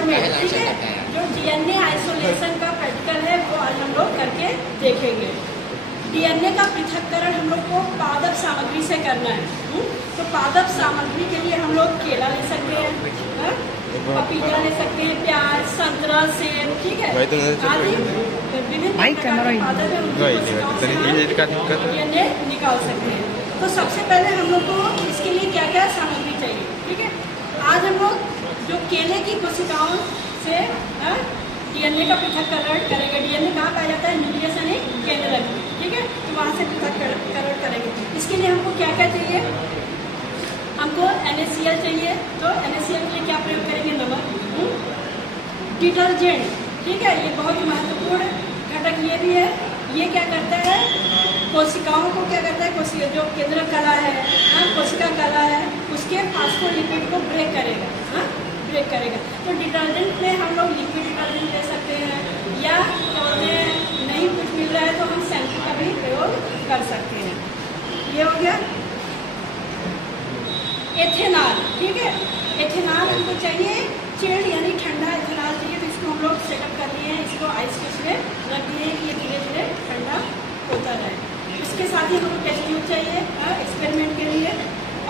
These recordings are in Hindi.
बोर्ड में, ठीक है, जो डीएनए आइसोलेशन का प्रैक्टिकल है वो आज हम लोग करके देखेंगे। डीएनए का पृथक्करण हम लोग को पादप सामग्री से करना है। तो पादप सामग्री के लिए हम लोग केला ले सकते हैं, पपीता ले सकते हैं, प्याज, संतरा, सेब, ठीक है, आदि विभिन्न प्रकार के पादप है उनकी डीएनए निकाल सकते हैं। तो सबसे पहले हम लोग को इसके लिए क्या क्या सामग्री चाहिए, ठीक है। आज हम लोग जो केले की कोशिकाओं से डीएनए का पृथक्करण करेंगे। डीएनए कहाँ पाया जाता है? न्यूक्लियस यानी केंद्रक, ठीक है, तो वहाँ से पृथक्करण करेंगे। इसके लिए हमको क्या क्या चाहिए? हमको NaCl चाहिए। तो NaCl के लिए क्या प्रयोग करेंगे? नमक। डिटर्जेंट, ठीक है, ये बहुत महत्वपूर्ण घटक ये भी है। ये क्या करता है? कोशिकाओं को क्या करता है? जो केंद्र कला है, कोशिका कला है, उसके फास्फोलिपिड को ब्रेक करेगा, ब्रेक करेगा। तो डिटर्जेंट में हम लोग लिक्विड डिटर्जेंट ले सकते हैं, या नहीं कुछ मिल रहा है तो हम शैम्पू का भी प्रयोग कर सकते हैं। ये हो गया। एथेनॉल, ठीक है, एथेनॉल हमको चाहिए चिल्ड यानी ठंडा एथेनॉल चाहिए। तो इसको हम लोग सेटअप कर लिए हैं, इसको आइस केस में रख दिए हैं कि ये धीरे धीरे ठंडा होता रहे। इसके साथ ही हमको टेस्ट ट्यूब चाहिए एक्सपेरिमेंट के लिए,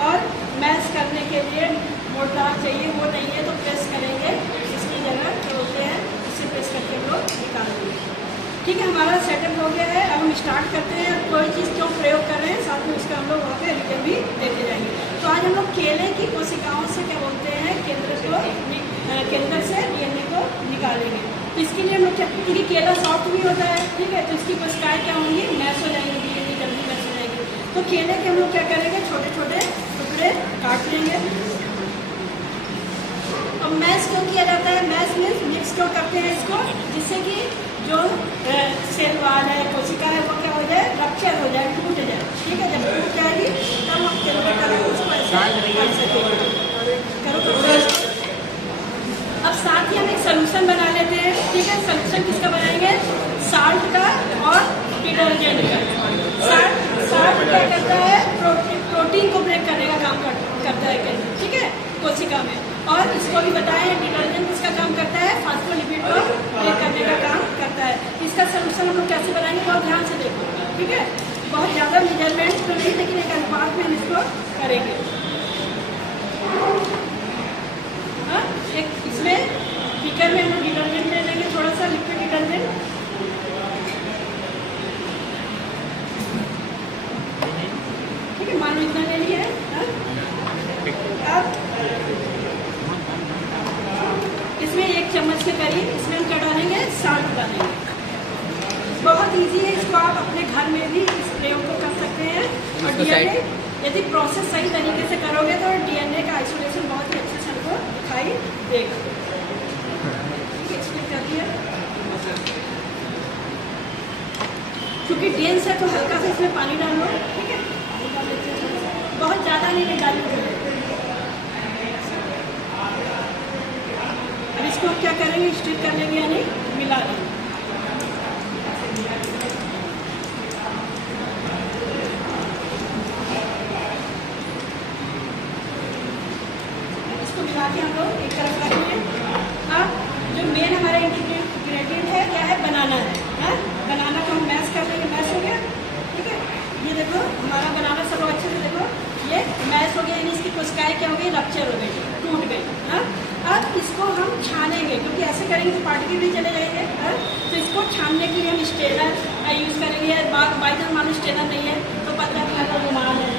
और मैश करने के लिए मोर्टार चाहिए। वो नहीं है तो प्रेस करेंगे, इसकी जगह जो होते हैं इसे प्रेस करके हम लोग निकाल देंगे। ठीक है, हमारा सेटअप हो गया है। अब हम स्टार्ट करते हैं। कोई चीज़ क्यों प्रयोग कर रहे हैं साथ में उसका हम लोग वहाँ पे रिटर्न भी देते जाएंगे। तो आज हम लोग केले की कोशिकाओं से क्या बोलते हैं, केंद्र से डीएनए को निकालेंगे। तो इसके लिए हम लोग क्या, क्योंकि केला सॉफ्ट भी होता है, ठीक है, तो इसकी कोशिकाएँ क्या होंगी? मैश हो जाएंगी, डीएनए जल्दी मैश हो जाएगी। तो केले के हम लोग क्या करेंगे? छोटे छोटे टुकड़े काट लेंगे। अब मैश क्यों किया जाता है? मैश मीन्स मिक्स क्यों करते हैं इसको? जिससे कि जो सेल वाल है, कोशिका है, वो क्या हो जाए? रप्चर हो जाए, टूट जाए, ठीक है। जब टूट जाएगी तब हम केंद्र कला उसको ऐसा कर सकेंगे। अब साथ ही हम एक सोल्यूशन बना लेते हैं, ठीक है। सोल्यूशन किसका बनाएंगे? साल्ट का और डिटर्जेंट का। साल्ट क्या करता है? प्रोटीन को ब्रेक करने का काम करता है, ठीक है, कोशिका में। और इसको भी बताएं, डिटर्जेंट किसका काम करता है? फास्फोलिपिड को ब्रेक करने का काम करता है। इसका सोल्यूशन हम लोग कैसे बनाएंगे? बहुत ध्यान से देखो, ठीक है। बहुत ज़्यादा मेजरमेंट तो नहीं, लेकिन एक अनुपात में हम इसको करेंगे। एक इसमें बीकर में हम लोग डिटर्जेंट ले लेंगे, थोड़ा सा लिक्विड डिटर्जेंट, ठीक है, मान लो इतना ले लिया है। अब इसमें 1 चम्मच के करीब इसमें हम क्या डालेंगे? साल्ट डालेंगे। बहुत इजी है, इसको आप अपने घर में भी इस प्रयोग को कर सकते हैं। और डीएनए यदि प्रोसेस सही तरीके से करोगे तो डीएनए का आइसोलेशन बहुत ही अच्छे से हमको दिखाई देगा। ठीक है, एक्सप्लेन कर दिया। क्योंकि डेंस है तो हल्का सा इसमें पानी डाल लो, ठीक है, पानी डाल लेते हैं, बहुत ज़्यादा नहीं डालेंगे। अब इसको हम क्या करेंगे? स्टिर कर लेंगे यानी मिला लेंगे। इसको मिला के हम लोग एक तरफ रखेंगे। अब जो मेन हमारा इंग्रेडिएंट है क्या है? बनाना है। बनाना को हम मैश कर लेंगे। मैश हो गया, ठीक है। ये देखो हमारा बनाना सब अच्छे से देखो ये मैश हो गया, यानी इसकी कोशिकाएँ क्या हो गई? रप्चर हो गई, टूट गई। अब इसको हम छानेंगे, क्योंकि ऐसे करेंगे तो पार्टिकल भी चले जाएंगे। तो इसको छानने के लिए हम स्टेनर यूज़ करेंगे। बाई चांस मान लो स्टेनर नहीं है तो पतला कलर का रुमाल है,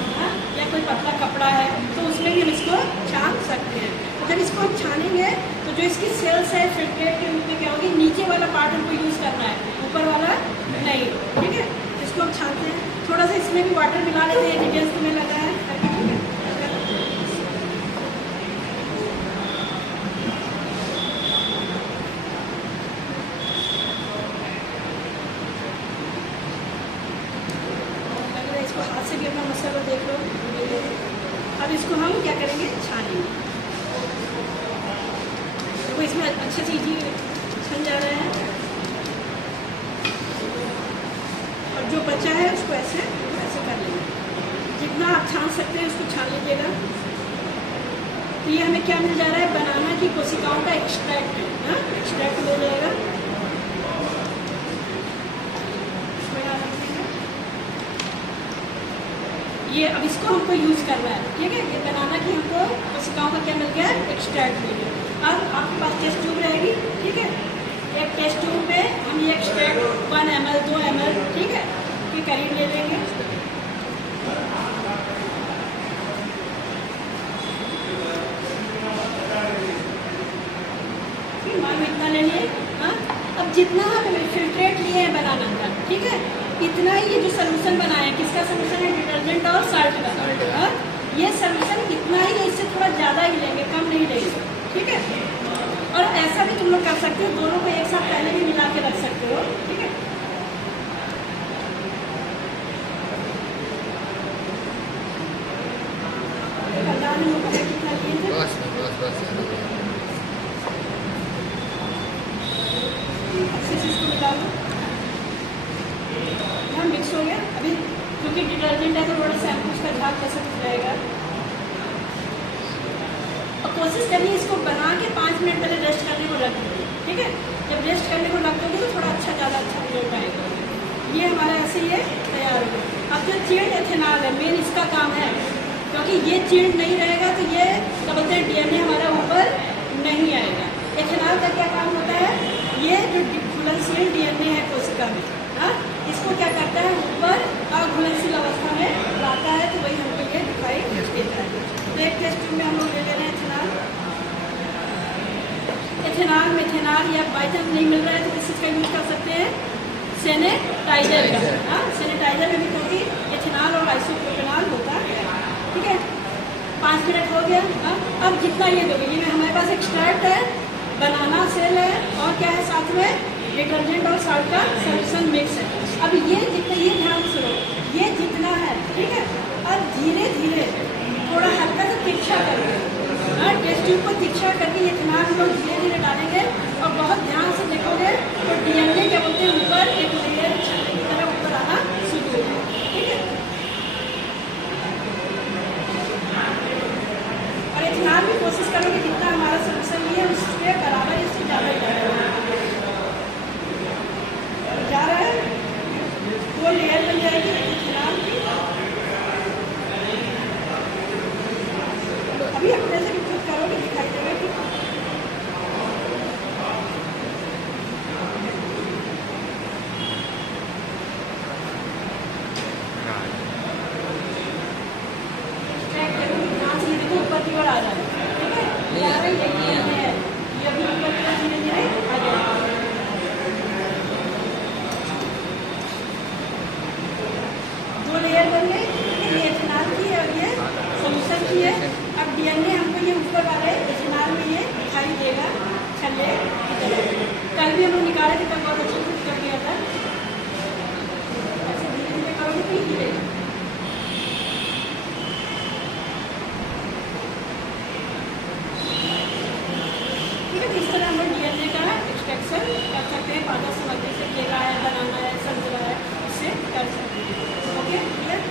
या कोई पतला कपड़ा है, तो उसमें भी हम इसको छान सकते हैं। तो जब इसको हम छानेंगे तो जो इसकी सेल्स है फिल्ट्रेट के रूप में क्या होगी? नीचे वाला पार्ट हमको यूज़ करना है, ऊपर वाला नहीं, ठीक है। इसको हम छानते हैं। थोड़ा सा इसमें भी वाटर मिला लेते हैं, डिटेल्स में लगा है, ठीक है। इसको हाथ से भी अपना मसाला देख लो। अब इसको हम क्या करेंगे? छानेंगे। तो इसमें अच्छे से इजी छन जा रहे हैं। और जो बचा है उसको ऐसे कर लेंगे। जितना आप छान सकते हैं उसको छान लीजिएगा। तो ये हमें क्या मिल जा रहा है? बनाना की कोशिकाओं का एक्सट्रैक्ट। ये अब इसको हमको यूज़ करना है, ठीक है। ये बनाना कि हमको कोशिकाओं का क्या मिल गया, एक्सट्रैक्ट मिल गया। अब आपके पास टेस्ट ट्यूब रहेगी, ठीक है। एक टेस्ट ट्यूब में हम ये एक्सट्रैक्ट 1 ml 2 ml, ठीक है, के करीब ले लेंगे। मालूम इतना ले लिए। हाँ, अब जितना हम फिल्ट्रेट लिए हैं बनाना का, ठीक है, इतना ही ये जो सोल्यूशन बनाया है, किसका सोल्यूशन है, डिटर्जेंट और साल्ट का। हाँ, ये सोल्यूशन इतना ही है, इससे थोड़ा ज़्यादा ही लेंगे, कम नहीं लेंगे, ठीक है। और ऐसा भी तुम लोग कर सकते हो, दोनों को एक साथ पहले भी मिला के रख सकते हो, ठीक है। कितना लिए थे, अच्छे से इसको मिला लो। यहाँ मिक्स हो गया। अभी क्योंकि डिटर्जेंट है तो थोड़ा शैम्पू उसका झाग कैसे कुछ रहेगा। और कोशिश करिए इसको बना के 5 मिनट पहले रेस्ट करने को रख दीजिए, ठीक है। जब रेस्ट करने को रख दोगे तो थोड़ा अच्छा ज़्यादा अच्छा हो पाएगा। ये हमारा ऐसे ही है, तैयार हो गया। अब जो चिल्ड एथेनॉल है, मेन इसका काम है, क्योंकि ये चिल्ड नहीं रहेगा तो ये क्या बोलते हैं, डीएनए हमारा ऊपर नहीं आएगा। एथेनॉल का क्या काम होता है, ये जो घुलनशील डीएनए है कोशिका में, हाँ, इसको क्या करता है, ऊपर अघुलनशील अवस्था में लाता है, तो वही हमको ये दिखाई देता है। तो एक टेस्ट में हम लोग ले ले रहे हैं एथेनॉल, मेथेनॉल या बाइटन नहीं मिल रहा है तो किस चीज़ का यूज कर सकते हैं, सैनिटाइजर का। हाँ, सैनिटाइजर में भी क्योंकि एथेनॉल और आइसोप्रोपेनॉल होता है, ठीक है। 5 मिनट हो गया। हाँ, अब जितना ये दोगे, ये हमारे पास एक्सट्रैक्ट है, बनाना सेल है, और क्या है साथ में, डिटर्जेंट और साल्ट का सोल्यूशन मिक्स है। अब ये जितना, ये ध्यान सुनो, ये जितना है, ठीक है। अब धीरे धीरे थोड़ा हल्का सा तिरछा करके, हाँ, टेस्ट ट्यूब को तिरछा करके एथेनॉल हम लोग धीरे धीरे डालेंगे, और बहुत ध्यान से देखोगे तो डीएनए क्या बोलते हैं, ऊपर एक लेयर छल्ले की तरह ऊपर आना शुरू हो जाएगा, ठीक है। और एथेनॉल भी कोशिश करोगे जितना हमारा सोल्यूशन लिया उसके बराबर, इससे ज़्यादा जा रहा है। 2 लेयर बन जाएगी एथेनॉल की। अभी अपने से भी खुद करोगे, दिखाई देगा कि देखो ऊपर की ओर आ रहा है, ठीक है। ये अभी ऊपर की ओर धीरे धीरे आ जाएगा। 2 लेयर बन गए, ये एथेनॉल की है और ये सोल्यूशन की है। अब डीएनए हमको ये ऊपर वाले एथेनॉल में ये दिखाई देगा, छल्ले की तरह। कल भी हम लोग निकाले थे, तब बहुत अच्छे से कर दिया था। ऐसे धीरे धीरे करोगे तो ही गिरेगा। ठीक है, इस तरह हम लोग डीएनए का एक्सट्रैक्शन कर सकते हैं, पादप सामग्री से केला है, बनाना है, संतरा है, इससे कर सकते हैं। Okay, clear.